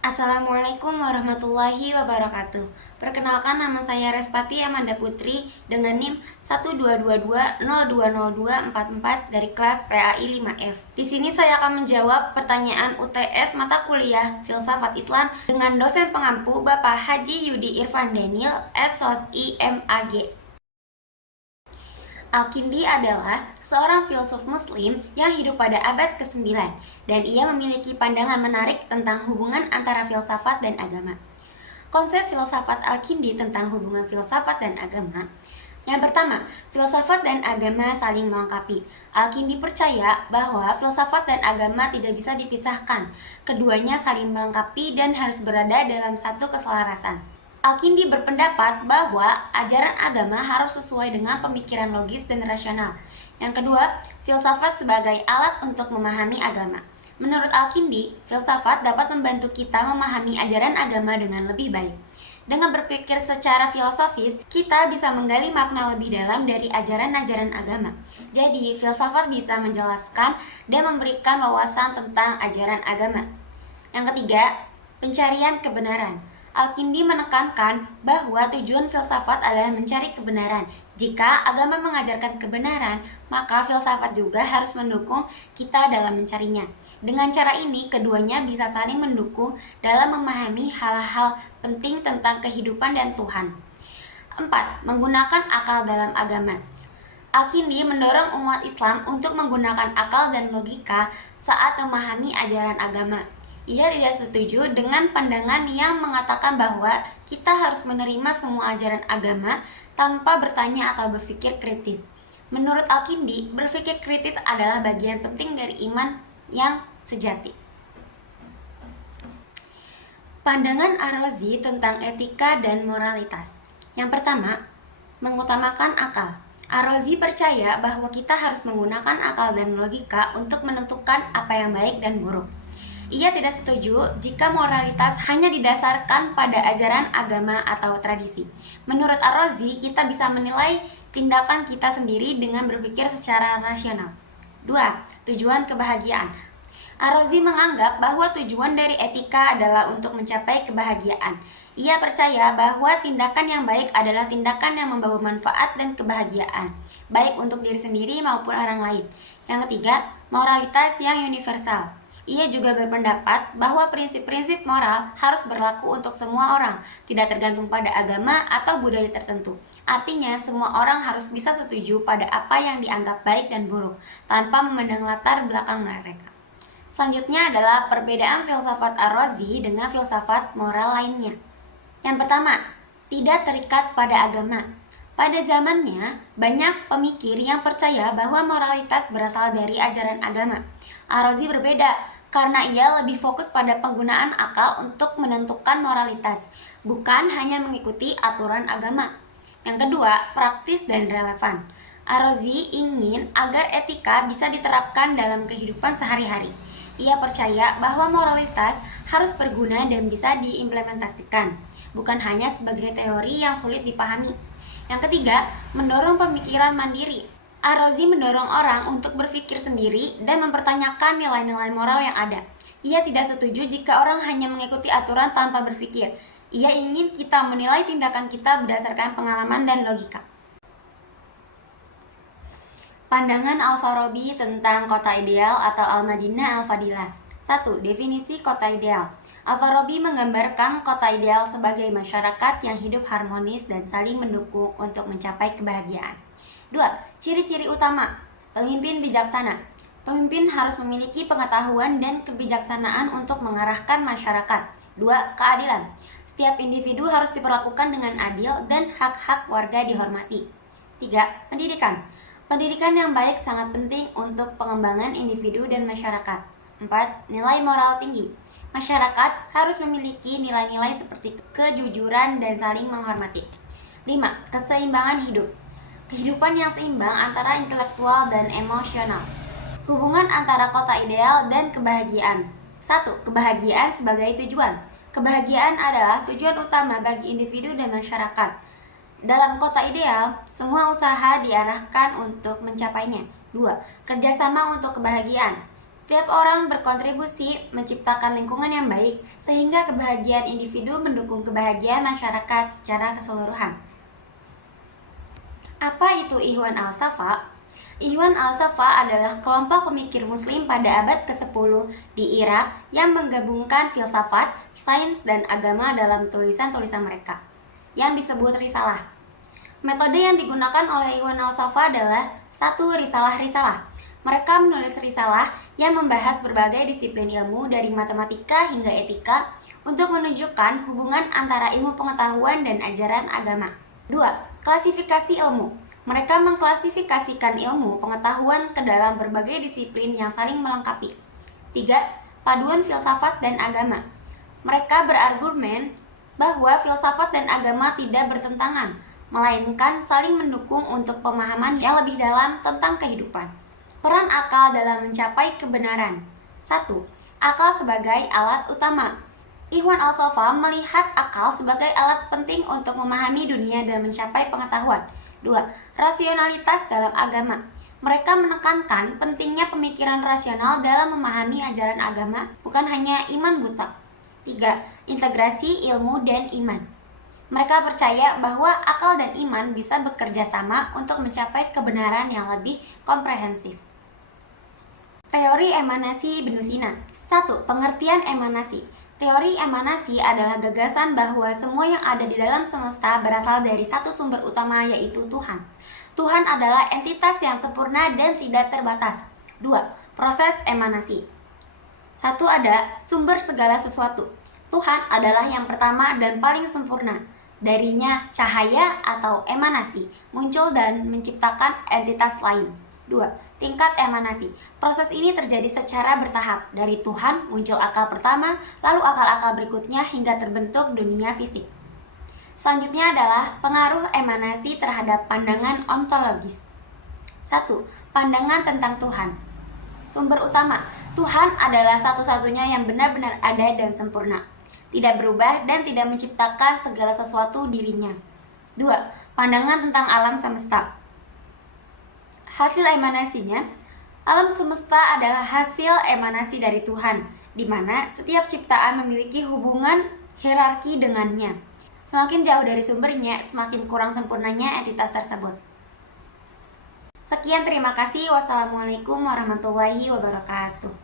Assalamualaikum warahmatullahi wabarakatuh. Perkenalkan, nama saya Respati Amanda Putri dengan NIM 12220202444 dari kelas PAI 5F. Di sini saya akan menjawab pertanyaan UTS mata kuliah Filsafat Islam dengan dosen pengampu Bapak Haji Yudi Irfan Daniel, SOSI MAG. Al-Kindi adalah seorang filsuf muslim yang hidup pada abad ke-9 dan ia memiliki pandangan menarik tentang hubungan antara filsafat dan agama. Konsep filsafat Al-Kindi tentang hubungan filsafat dan agama. Yang pertama, filsafat dan agama saling melengkapi. Al-Kindi percaya bahwa filsafat dan agama tidak bisa dipisahkan. Keduanya saling melengkapi dan harus berada dalam satu keselarasan. Al-Kindi berpendapat bahwa ajaran agama harus sesuai dengan pemikiran logis dan rasional. Yang kedua, filsafat sebagai alat untuk memahami agama. Menurut Al-Kindi, filsafat dapat membantu kita memahami ajaran agama dengan lebih baik. Dengan berpikir secara filosofis, kita bisa menggali makna lebih dalam dari ajaran-ajaran agama. Jadi, filsafat bisa menjelaskan dan memberikan wawasan tentang ajaran agama. Yang ketiga, pencarian kebenaran. Al-Kindi menekankan bahwa tujuan filsafat adalah mencari kebenaran. Jika agama mengajarkan kebenaran, maka filsafat juga harus mendukung kita dalam mencarinya. Dengan cara ini, keduanya bisa saling mendukung dalam memahami hal-hal penting tentang kehidupan dan Tuhan. 4. Menggunakan akal dalam agama. Al-Kindi mendorong umat Islam untuk menggunakan akal dan logika saat memahami ajaran agama. Ia tidak setuju dengan pandangan yang mengatakan bahwa kita harus menerima semua ajaran agama tanpa bertanya atau berpikir kritis. Menurut Al-Kindi, berpikir kritis adalah bagian penting dari iman yang sejati. Pandangan Ar-Razi tentang etika dan moralitas. Yang pertama, mengutamakan akal. Ar-Razi percaya bahwa kita harus menggunakan akal dan logika untuk menentukan apa yang baik dan buruk. Ia tidak setuju jika moralitas hanya didasarkan pada ajaran agama atau tradisi. Menurut Ar-Razi, kita bisa menilai tindakan kita sendiri dengan berpikir secara rasional. 2. Tujuan kebahagiaan. Ar-Razi menganggap bahwa tujuan dari etika adalah untuk mencapai kebahagiaan. Ia percaya bahwa tindakan yang baik adalah tindakan yang membawa manfaat dan kebahagiaan, baik untuk diri sendiri maupun orang lain. Yang ketiga, moralitas yang universal. Ia juga berpendapat bahwa prinsip-prinsip moral harus berlaku untuk semua orang, tidak tergantung pada agama atau budaya tertentu. Artinya, semua orang harus bisa setuju pada apa yang dianggap baik dan buruk, tanpa memandang latar belakang mereka. Selanjutnya adalah perbedaan filsafat Ar-Razi dengan filsafat moral lainnya. Yang pertama, tidak terikat pada agama. Pada zamannya, banyak pemikir yang percaya bahwa moralitas berasal dari ajaran agama. Ar-Razi berbeda, karena ia lebih fokus pada penggunaan akal untuk menentukan moralitas, bukan hanya mengikuti aturan agama. Yang kedua, praktis dan relevan. Ar-Razi ingin agar etika bisa diterapkan dalam kehidupan sehari-hari. Ia percaya bahwa moralitas harus berguna dan bisa diimplementasikan, bukan hanya sebagai teori yang sulit dipahami. Yang ketiga, mendorong pemikiran mandiri. Ar-Razi mendorong orang untuk berpikir sendiri dan mempertanyakan nilai-nilai moral yang ada. Ia tidak setuju jika orang hanya mengikuti aturan tanpa berpikir. Ia ingin kita menilai tindakan kita berdasarkan pengalaman dan logika. Pandangan Al-Farabi tentang kota ideal atau Al-Madinah Al-Fadilah. 1. Definisi kota ideal. Al-Farabi menggambarkan kota ideal sebagai masyarakat yang hidup harmonis dan saling mendukung untuk mencapai kebahagiaan. 2. Ciri-ciri utama. Pemimpin bijaksana. Pemimpin harus memiliki pengetahuan dan kebijaksanaan untuk mengarahkan masyarakat. 2. Keadilan. Setiap individu harus diperlakukan dengan adil dan hak-hak warga dihormati. 3. Pendidikan. Pendidikan yang baik sangat penting untuk pengembangan individu dan masyarakat. 4. Nilai moral tinggi. Masyarakat harus memiliki nilai-nilai seperti kejujuran dan saling menghormati. 5. Keseimbangan hidup. Kehidupan yang seimbang antara intelektual dan emosional. Hubungan antara kota ideal dan kebahagiaan. 1. Kebahagiaan sebagai tujuan. Kebahagiaan adalah tujuan utama bagi individu dan masyarakat. Dalam kota ideal, semua usaha diarahkan untuk mencapainya. 2. Kerjasama untuk kebahagiaan. Setiap orang berkontribusi menciptakan lingkungan yang baik, sehingga kebahagiaan individu mendukung kebahagiaan masyarakat secara keseluruhan. Apa itu Ikhwan al-Safa? Ikhwan al-Safa adalah kelompok pemikir muslim pada abad ke-10 di Irak yang menggabungkan filsafat, sains, dan agama dalam tulisan-tulisan mereka, yang disebut risalah. Metode yang digunakan oleh Ikhwan al-Safa adalah 1. Risalah-risalah. Mereka menulis risalah yang membahas berbagai disiplin ilmu dari matematika hingga etika untuk menunjukkan hubungan antara ilmu pengetahuan dan ajaran agama. 2. Klasifikasi ilmu. Mereka mengklasifikasikan ilmu pengetahuan ke dalam berbagai disiplin yang saling melengkapi. 3. Paduan filsafat dan agama. Mereka berargumen bahwa filsafat dan agama tidak bertentangan, melainkan saling mendukung untuk pemahaman yang lebih dalam tentang kehidupan. Peran akal dalam mencapai kebenaran. 1. Akal sebagai alat utama. Ikhwan al-Safa melihat akal sebagai alat penting untuk memahami dunia dan mencapai pengetahuan. 2. Rasionalitas dalam agama. Mereka menekankan pentingnya pemikiran rasional dalam memahami ajaran agama, bukan hanya iman buta. 3. Integrasi ilmu dan iman. Mereka percaya bahwa akal dan iman bisa bekerja sama untuk mencapai kebenaran yang lebih komprehensif. Teori emanasi Ibnu Sina. 1. Pengertian emanasi. Teori emanasi adalah gagasan bahwa semua yang ada di dalam semesta berasal dari satu sumber utama, yaitu Tuhan. Tuhan adalah entitas yang sempurna dan tidak terbatas. 2. Proses emanasi. 1. Ada sumber segala sesuatu. Tuhan adalah yang pertama dan paling sempurna. Darinya cahaya atau emanasi muncul dan menciptakan entitas lain. 2. Tingkat emanasi. Proses ini terjadi secara bertahap. Dari Tuhan muncul akal pertama, lalu akal-akal berikutnya hingga terbentuk dunia fisik. Selanjutnya adalah pengaruh emanasi terhadap pandangan ontologis. 1. Pandangan tentang Tuhan. Sumber utama. Tuhan adalah satu-satunya yang benar-benar ada dan sempurna, tidak berubah dan tidak menciptakan segala sesuatu dirinya. 2. Pandangan tentang alam semesta. Hasil emanasinya, alam semesta adalah hasil emanasi dari Tuhan, di mana setiap ciptaan memiliki hubungan hierarki dengannya. Semakin jauh dari sumbernya, semakin kurang sempurnanya entitas tersebut. Sekian, terima kasih. Wassalamualaikum warahmatullahi wabarakatuh.